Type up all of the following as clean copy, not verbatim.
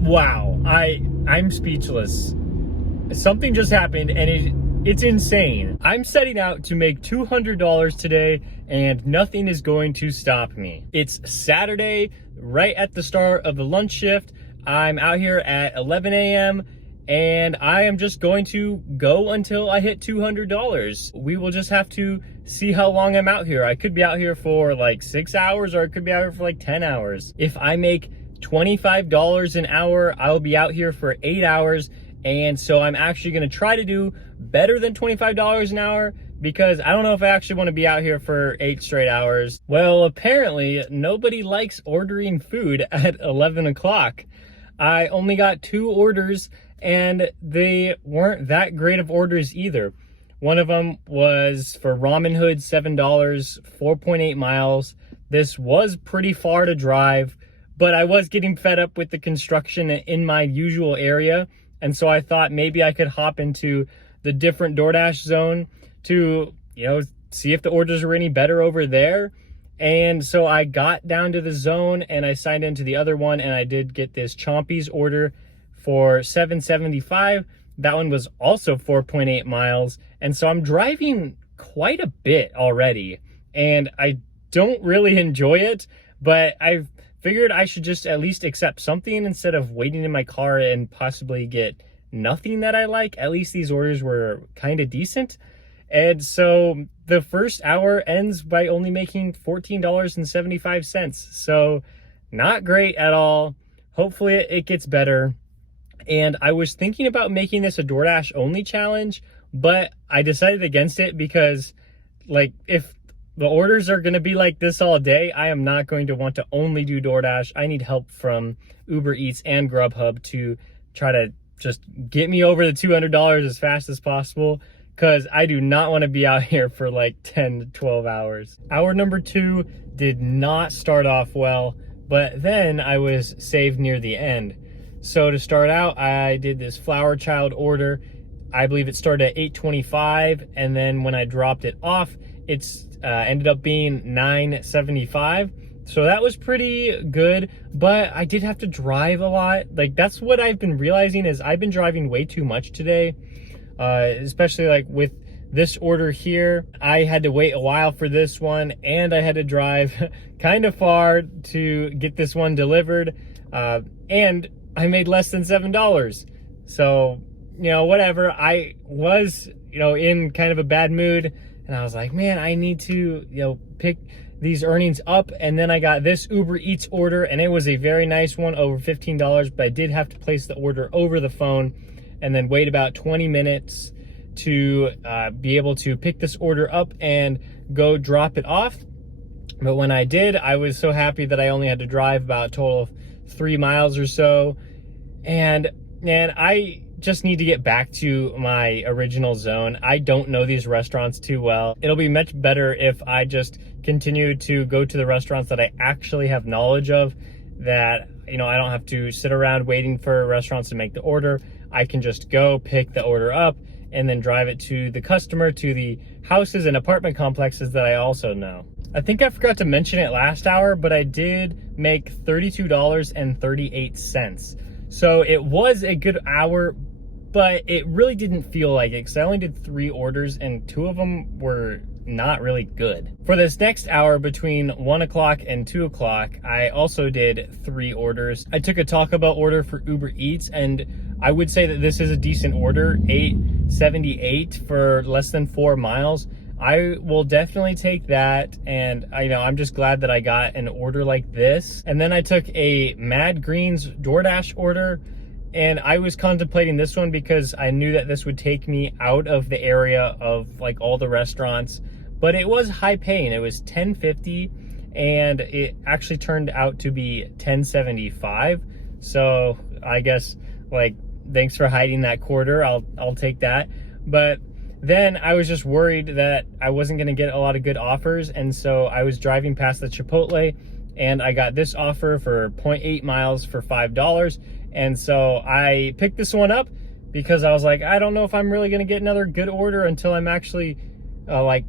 Wow, I'm speechless. Something just happened and it's insane. I'm setting out to make $200 today and nothing is going to stop me. It's Saturday, right at the start of the lunch shift. I'm out here at 11 a.m. and I am just going to go until I hit $200. We will just have to see how long I'm out here. I could be out here for like 6 hours or I could be out here for like 10 hours. If I make $25 an hour, I'll be out here for 8 hours. And so I'm actually gonna try to do better than $25 an hour because I don't know if I actually wanna be out here for 8 straight hours. Well, apparently nobody likes ordering food at 11 o'clock. I only got 2 orders and they weren't that great of orders either. One of them was for Ramen Hood, $7, 4.8 miles. This was pretty far to drive, but I was getting fed up with the construction in my usual area. And so I thought maybe I could hop into the different DoorDash zone to, see if the orders were any better over there. And so I got down to the zone and I signed into the other one and I did get this Chompy's order for $7.75. That one was also 4.8 miles. And so I'm driving quite a bit already and I don't really enjoy it, but I've figured I should just at least accept something instead of waiting in my car and possibly get nothing that I like. At least these orders were kind of decent. And so the first hour ends by only making $14.75. So not great at all. Hopefully it gets better. And I was thinking about making this a DoorDash only challenge, but I decided against it because if the orders are going to be like this all day, I am not going to want to only do DoorDash. I need help from Uber Eats and Grubhub to try to just get me over the $200 as fast as possible because I do not want to be out here for like 10 to 12 hours. Hour number 2 did not start off well, but then I was saved near the end. So to start out, I did this Flower Child order. I believe it started at $8.25, and then when I dropped it off, it's ended up being $9.75. So that was pretty good, but I did have to drive a lot. That's what I've been realizing is I've been driving way too much today, especially with this order here. I had to wait a while for this one, and I had to drive kind of far to get this one delivered, and I made less than $7. So, whatever. I was, in kind of a bad mood. And I was like, man, I need to, pick these earnings up. And then I got this Uber Eats order and it was a very nice one, over $15, but I did have to place the order over the phone and then wait about 20 minutes to be able to pick this order up and go drop it off. But when I did, I was so happy that I only had to drive about a total of 3 miles or so. And I just need to get back to my original zone. I don't know these restaurants too well. It'll be much better if I just continue to go to the restaurants that I actually have knowledge of, that, I don't have to sit around waiting for restaurants to make the order. I can just go pick the order up and then drive it to the customer, to the houses and apartment complexes that I also know. I think I forgot to mention it last hour, but I did make $32.38. So it was a good hour, but it really didn't feel like it because I only did 3 orders and 2 of them were not really good. For this next hour between 1 o'clock and 2 o'clock, I also did 3 orders. I took a Taco Bell order for Uber Eats and I would say that this is a decent order, $8.78 for less than 4 miles. I will definitely take that, and I'm just glad that I got an order like this. And then I took a Mad Greens DoorDash order, and I was contemplating this one because I knew that this would take me out of the area of all the restaurants, but it was high paying. It was $10.50 and it actually turned out to be $10.75. So I guess thanks for hiding that quarter. I'll take that. But then I was just worried that I wasn't going to get a lot of good offers. And so I was driving past the Chipotle and I got this offer for 0.8 miles for $5. And so I picked this one up because I was like, I don't know if I'm really going to get another good order until I'm actually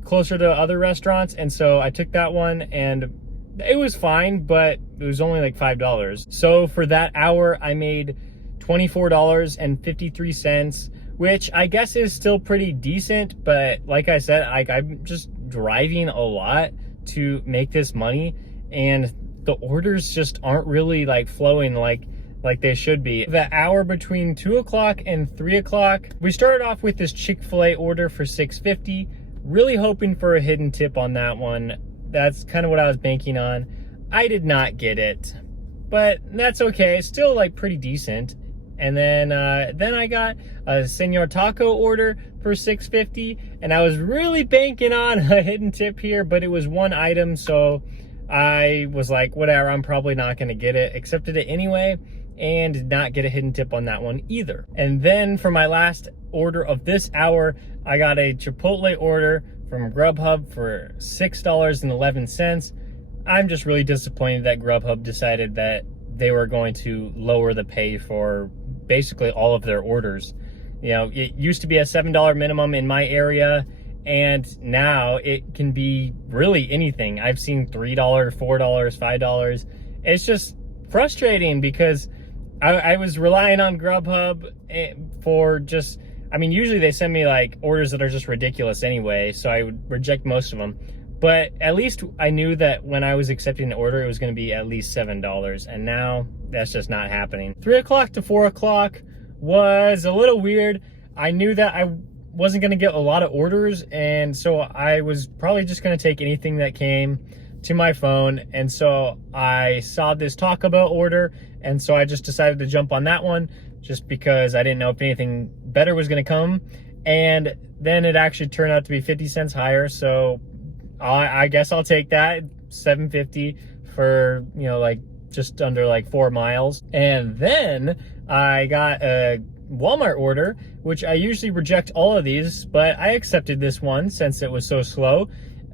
closer to other restaurants. And so I took that one and it was fine, but it was only like $5. So for that hour, I made $24.53, which I guess is still pretty decent. But like I said, I'm just driving a lot to make this money, and the orders just aren't really like flowing like they should be. The hour between 2 o'clock and 3 o'clock, we started off with this Chick-fil-A order for $6.50, really hoping for a hidden tip on that one. That's kind of what I was banking on. I did not get it, but that's okay. It's still like pretty decent. And then I got a Senor Taco order for $6.50, and I was really banking on a hidden tip here, but it was one item, so I was like, whatever, I'm probably not gonna get it. Accepted it anyway, and did not get a hidden tip on that one either. And then for my last order of this hour, I got a Chipotle order from Grubhub for $6.11. I'm just really disappointed that Grubhub decided that they were going to lower the pay for basically all of their orders. You know, it used to be a $7 minimum in my area, and now it can be really anything. I've seen $3, $4, $5. It's just frustrating because I was relying on Grubhub for just, I mean, usually they send me like orders that are just ridiculous anyway, so I would reject most of them. But at least I knew that when I was accepting the order, it was going to be at least $7, and now that's just not happening. 3 o'clock to 4 o'clock was a little weird. I knew that I wasn't going to get a lot of orders, and so I was probably just going to take anything that came to my phone. And so I saw this Taco Bell order, and so I just decided to jump on that one just because I didn't know if anything better was going to come. And then it actually turned out to be 50 cents higher, so I guess I'll take that. $7.50 for, you know, like just under like 4 miles. And then I got a Walmart order, which I usually reject all of these, but I accepted this one since it was so slow.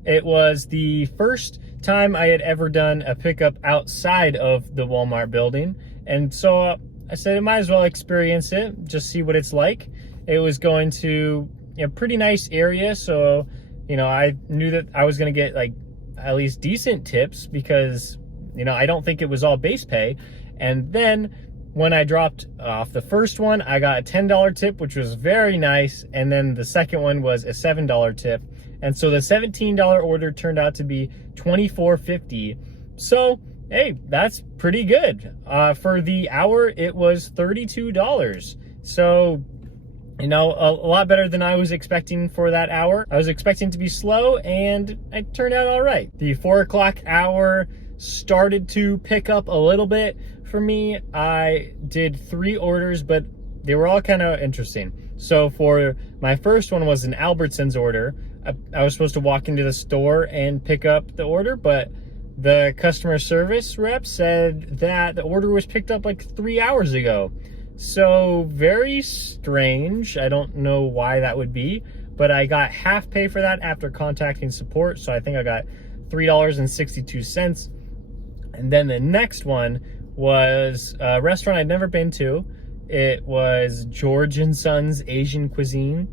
It was the first time I had ever done a pickup outside of the Walmart building, and so I said I might as well experience it, just see what it's like. It was going to a pretty nice area, so you know, I knew that I was going to get like at least decent tips because, you know, I don't think it was all base pay. And then when I dropped off the first one, I got a $10 tip, which was very nice. And then the second one was a $7 tip. And so the $17 order turned out to be $24.50. So, hey, that's pretty good. For the hour, it was $32. So, you know, a lot better than I was expecting for that hour. I was expecting to be slow, and it turned out all right. The 4 o'clock hour started to pick up a little bit for me. I did 3 orders, but they were all kind of interesting. So for my first one was an Albertsons order. I was supposed to walk into the store and pick up the order, but the customer service rep said that the order was picked up like 3 hours ago. So very strange. I don't know why that would be, but I got half pay for that after contacting support. So I think I got $3.62. And then the next one was a restaurant I'd never been to. It was George and Son's Asian Cuisine,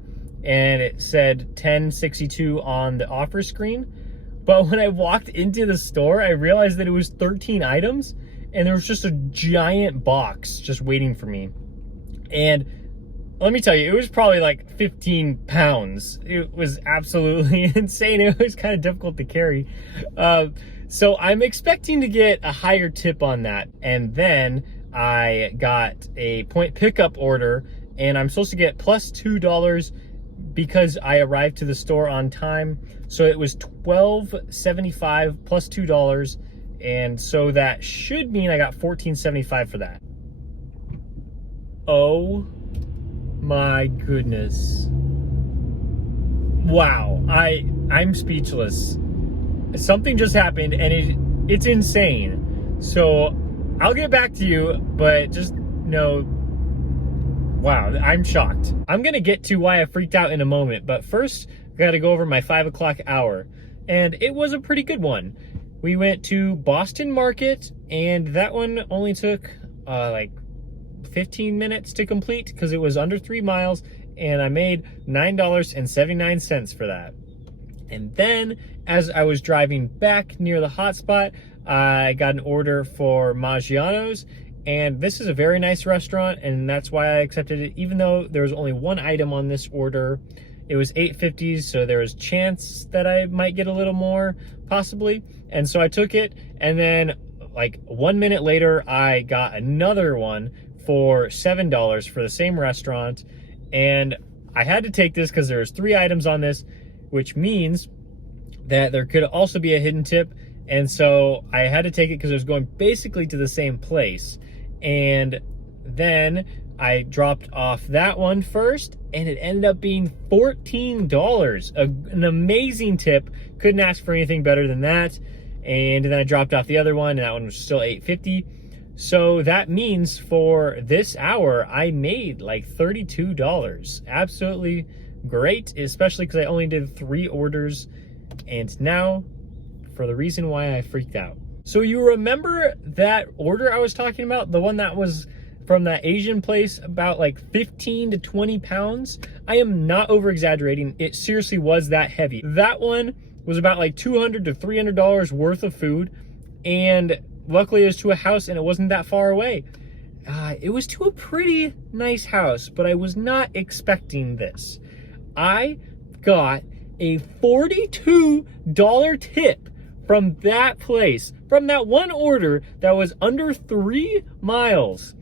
and it said $10.62 on the offer screen. But when I walked into the store, I realized that it was 13 items, and there was just a giant box just waiting for me. And let me tell you, it was probably like 15 pounds. It was absolutely insane. It was kind of difficult to carry. So I'm expecting to get a higher tip on that. And then I got a point pickup order, and I'm supposed to get plus $2 because I arrived to the store on time. So it was $12.75 plus $2. And so that should mean I got $14.75 for that. Oh my goodness. Wow. I'm speechless. Something just happened, and it's insane. So I'll get back to you, but just know, wow, I'm shocked. I'm gonna get to why I freaked out in a moment, but first I gotta go over my 5 o'clock hour, and it was a pretty good one. We went to Boston Market, and that one only took like 15 minutes to complete because it was under 3 miles, and I made $9.79 for that. And then as I was driving back near the hotspot, I got an order for Maggiano's, and this is a very nice restaurant, and that's why I accepted it, even though there was only one item on this order. It was $8.50, so there was chance that I might get a little more, possibly. And so I took it, and then like 1 minute later, I got another one for $7 for the same restaurant. And I had to take this because there's 3 items on this, which means that there could also be a hidden tip. And so I had to take it because it was going basically to the same place. And then I dropped off that one first, and it ended up being $14. An amazing tip. Couldn't ask for anything better than that. And then I dropped off the other one, and that one was still $8.50. So that means for this hour, I made like $32. Absolutely great, especially because I only did 3 orders. And now, for the reason why I freaked out. So you remember that order I was talking about? The one that was from that Asian place, about like 15 to 20 pounds? I am not over exaggerating. It seriously was that heavy. That one was about like $200 to $300 worth of food. And luckily it was to a house and it wasn't that far away. It was to a pretty nice house, but I was not expecting this. I got a $42 tip from that place, from that one order that was under 3 miles.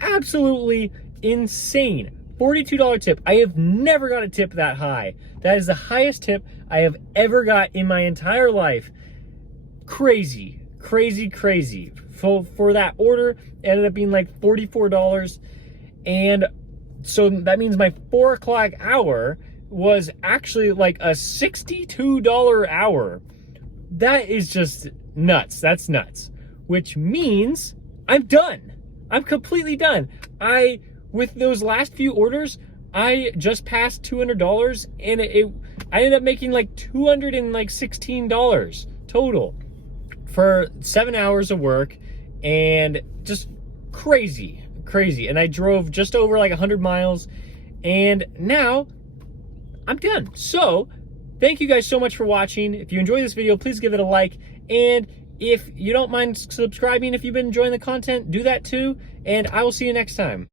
Absolutely insane. $42 tip. I have never got a tip that high. That is the highest tip I have ever got in my entire life. Crazy, crazy, crazy. For that order, it ended up being like $44. And so that means my 4 o'clock hour was actually like a $62 hour. That is just nuts. That's nuts. Which means I'm done. I'm completely done. With those last few orders, I just passed $200, and I ended up making like $216 total for 7 hours of work, and just crazy, crazy. And I drove just over like 100 miles, and now I'm done. So thank you guys so much for watching. If you enjoyed this video, please give it a like. And if you don't mind subscribing, if you've been enjoying the content, do that too. And I will see you next time.